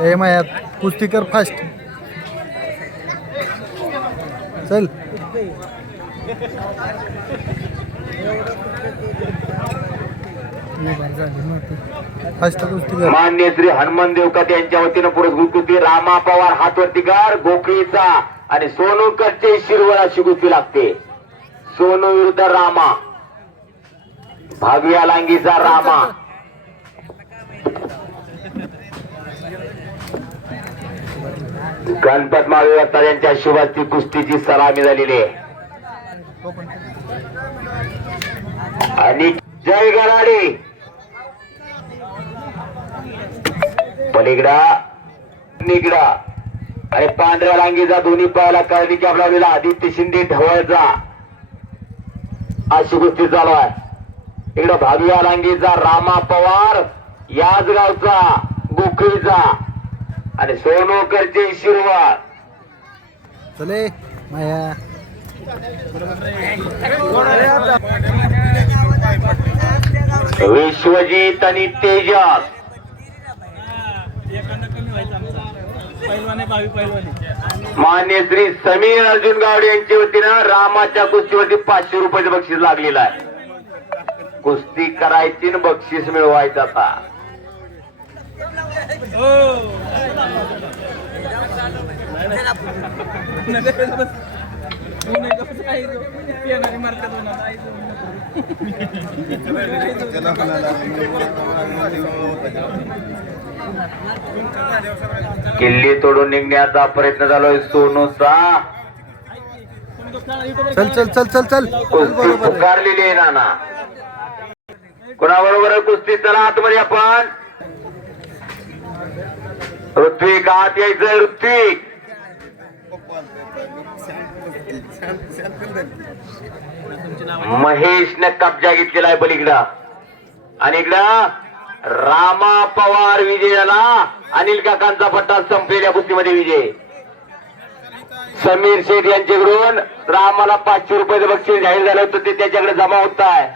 ए माया कुस्ती कर फास्ट चल फास्ट कुस्ती कर मान्य श्री हनुमान देवकते यांच्या वतीनं पुरस्कृत कुस्ती रामा पवार हातवरतीकार गोखळीचा आणि सोनूकरचे शिरवळ अशी कुस्ती लागते. सोनू विरुद्ध रामा. भागव्या लांगीचा रामा. गणपत माळी यांच्या शुभाची कुस्तीची सलामी झालेली आहे. आणि जय गराडे पलीकडा निगडा. आणि पांढऱ्या रांगीचा दोन्ही पायाला कळणी आपला दिला आदित्य शिंदे ढवळचा. अशी कुस्ती चालू आहे. इकडं भाविया रांगीचा रामा पवार याच गावचा गोखळीचा. आणि सोनोकरचे शिरवाळ चले माया. विश्वजित आणि तेजस पैलवाने भावी पैलवानी मान्य श्री समीर अर्जुन गावडे यांच्या वतीनं रामाच्या कुस्तीवरती पाचशे रुपयाचं बक्षीस लागलेलं आहे. कुस्ती करायची आणि बक्षीस मिळवायचं आता. किल्ली तोडून निघण्याचा प्रयत्न चालू सोनूचा. चल चल चल चल चल. पुकारलेली आहे नाना. कुणाबरोबर कुस्ती? चला आतमध्ये आपण. ऋत्विक आत यायचं ऋत्विक. महेशने कब्जा घेतलेला आहे पलीकडं. आणि इकडं रामा पवार विजय झाला. अनिल काकांचा पट्टा संपलेल्या कुस्तीमध्ये विजय. समीर शेठ यांच्याकडून रामाला पाचशे रुपयाचं बक्षीस जाहीर झालं होतं ते त्याच्याकडे जमा होत आहे.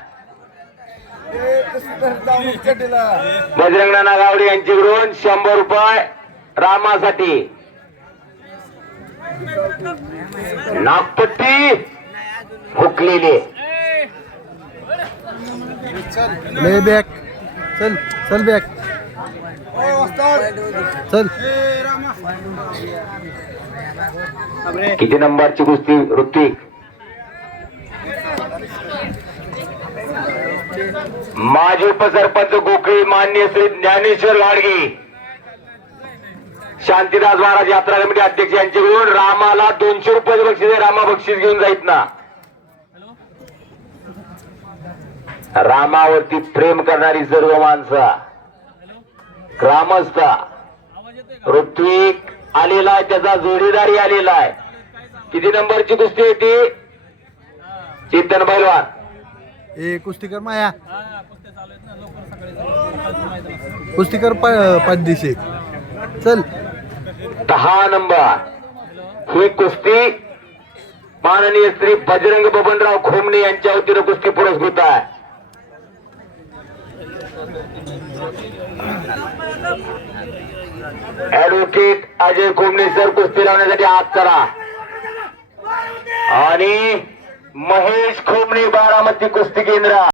बजरंग नाना गावडे यांच्याकडून शंभर रुपये रामासाठी. नागपट्टी हुकलेली ले बॅक. चल चल बॅक. चल. किती नंबरची कुस्ती ऋत्विक? माजी उपसरपंच गोखळी मान्य श्री ज्ञानेश्वर घाडगे शांतीदास महाराज यात्रा कमिटी अध्यक्ष यांच्याकडून रामाला दोनशे रुपये बक्षीस आहे. रामा बक्षीस घेऊन जाईत ना. रामावरती प्रेम करणारी सर्व माणसं. ग्रामस्थ. ऋत्विक आलेला आहे त्याचा जोडीदारी आलेला आहे. किती नंबरची कुस्ती आहे ती? चेतन पैलवान ए कुस्ती कर माया. कुस्ती कर पाच दिवशी चल. दहा नंबर. ही कुस्ती माननीय श्री बजरंग बबनराव खोमणे यांच्या वतीनं कुस्ती पुरस्कृत आहे. ऍडव्होकेट अजय खोमणे सर कुस्ती लावण्यासाठी हात करा. आणि महेश खोमणे बारामती कुस्ती केंद्र.